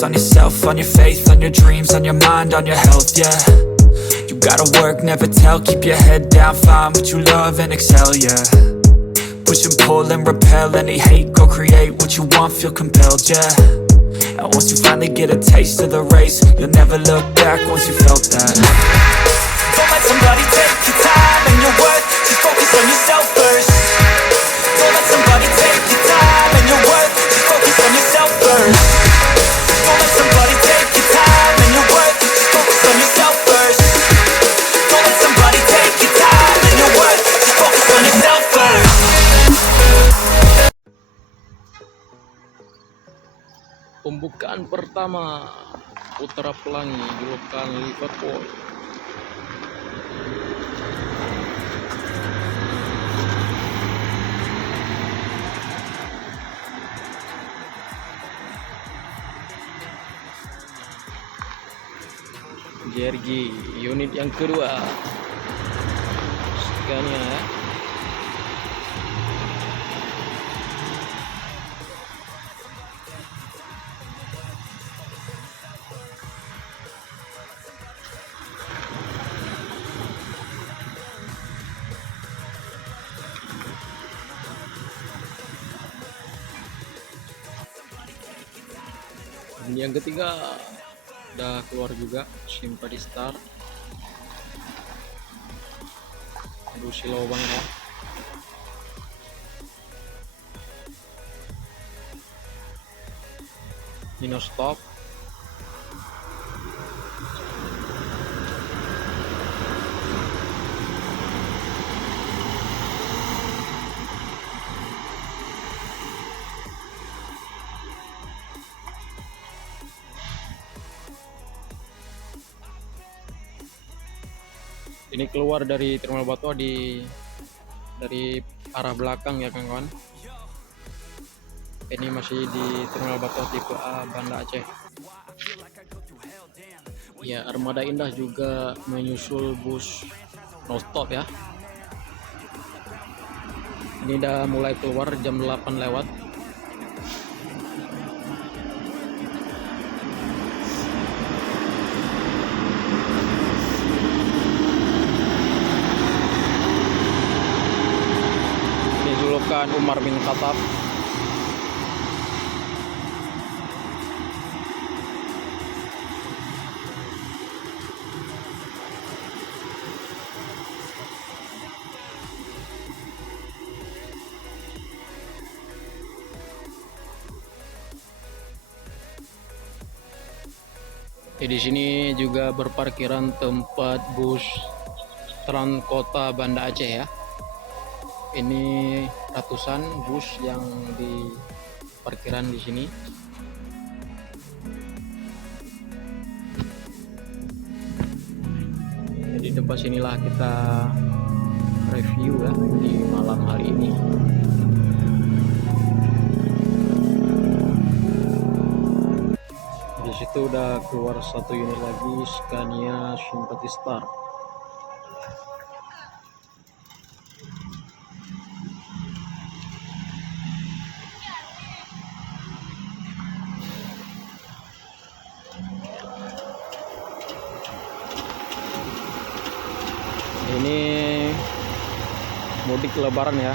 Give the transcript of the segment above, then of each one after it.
focus on yourself, on your faith, on your dreams, on your mind, on your health, yeah. You gotta work, never tell, keep your head down, find what you love and excel, yeah. Push and pull and repel any hate, go create what you want, feel compelled, yeah. And once you finally get a taste of the race, you'll never look back once you felt that. Don't let somebody take your time and your worth, just focus on yourself first. Don't let somebody take your time and your worth, just focus on yourself first. Don't let somebody take your time and your worth, just focus on yourself first. Don't let somebody take your time and your worth, just focus on yourself first. Pembukaan pertama Putra Pelangi julukan Liverpool. JRG unit yang kedua Scania ya. Yang ketiga udah keluar juga Simpati Star. Aduh silau banget ya. Nino Stop. Ini keluar dari Terminal Batu dari arah belakang ya kawan-kawan. Ini masih di Terminal Batu tipe A Banda Aceh. Ya, Armada Indah juga menyusul bus no stop ya. Ini udah mulai keluar jam 8 lewat. Umar bin Khattab. Di sini juga berparkiran tempat bus Trans Kota Banda Aceh ya. Ini ratusan bus yang di parkiran di sini. Jadi tempat sinilah kita review ya di malam hari ini. Di situ udah keluar satu unit lagi Scania Simpati Star. Ini mudik lebaran ya.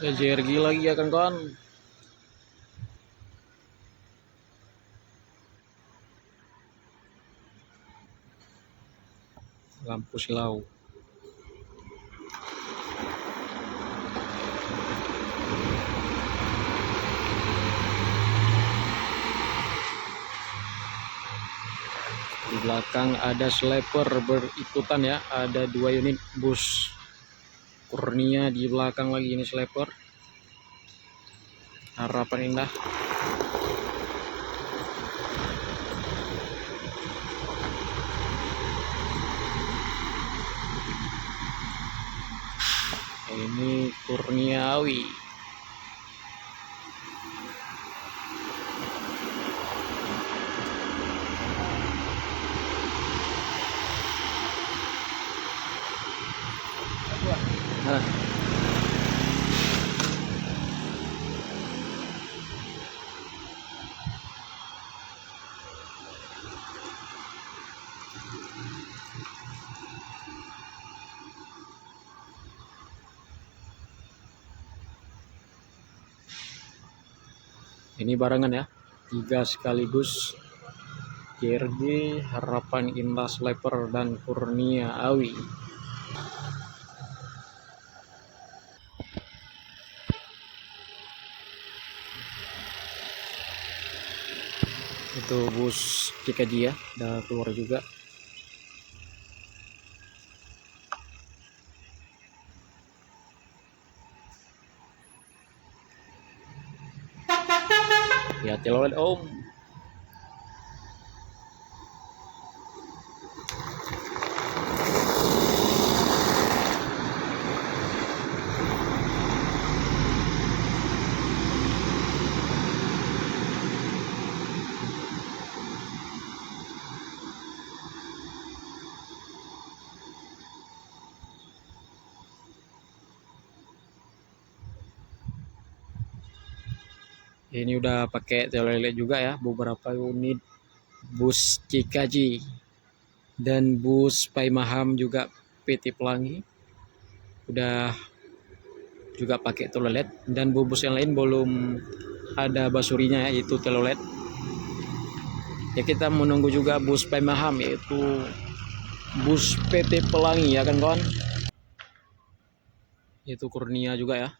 Ya JRG lagi ya kawan-kawan. Lampu silau. Di belakang ada sleeper berikutan ya, ada 2 unit bus Kurnia di belakang lagi. Ini sleeper Harapan Indah. Ini Kurniawi. Nah, ini barengan ya, 3 sekaligus. JRG, Harapan Indah Sniper, dan Kurniawi. Itu bus CKJ ya, udah keluar juga. Ya, telolet om. Ini udah pakai telolet juga ya, beberapa unit bus CKJ dan bus Paimaham juga PT Pelangi udah juga pakai telolet, dan bus yang lain belum ada basurinya ya, yaitu telolet. Ya, kita menunggu juga bus Paimaham, yaitu bus PT Pelangi ya kan kawan. Itu Kurnia juga ya,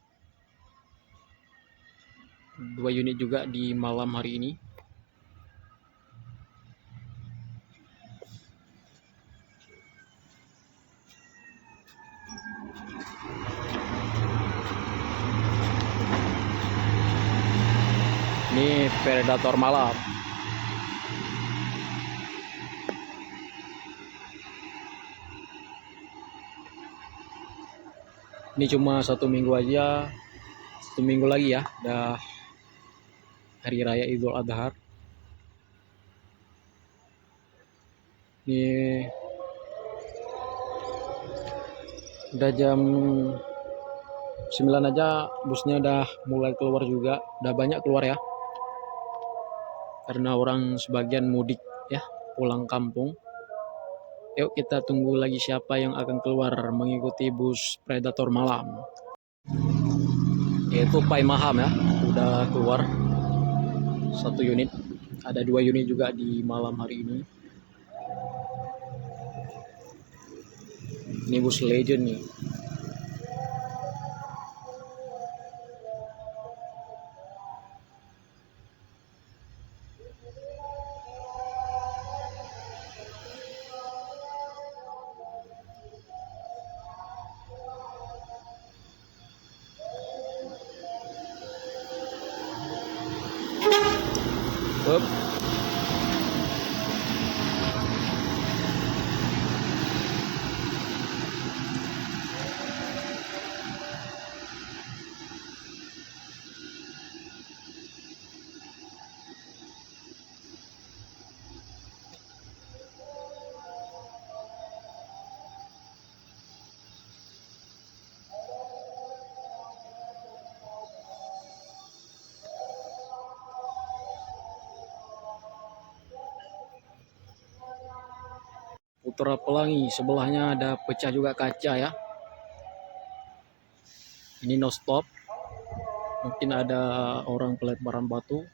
2 unit juga di malam hari ini. Ini Predator malam. Ini cuma 1 minggu aja, 1 minggu lagi ya, udah hari raya Idul Adha. Ini udah jam 9 aja, busnya udah mulai keluar juga, udah banyak keluar ya, karena orang sebagian mudik ya, pulang kampung. Yuk kita tunggu lagi siapa yang akan keluar mengikuti bus Predator malam, yaitu Paimaham ya, udah keluar 1 unit, ada 2 unit juga di malam hari ini. Ini bus Legend nih. Up. Putra Pelangi, sebelahnya ada pecah juga kaca ya. Ini no stop, mungkin ada orang pelemparan batu.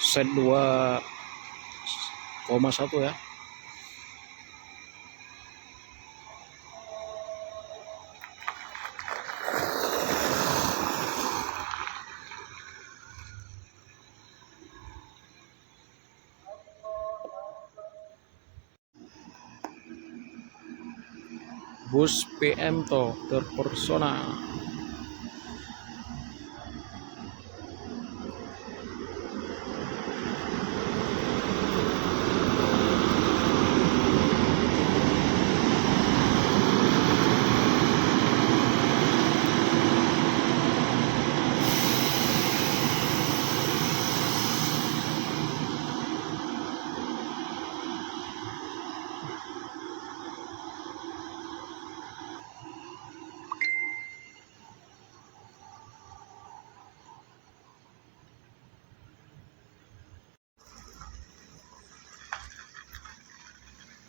Set 2,1 ya. Bus PM to terpersona.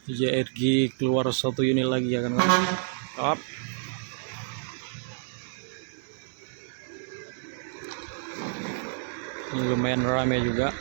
JRG keluar satu unit lagi ya kan kawan. Up. Ini lumayan ramai juga.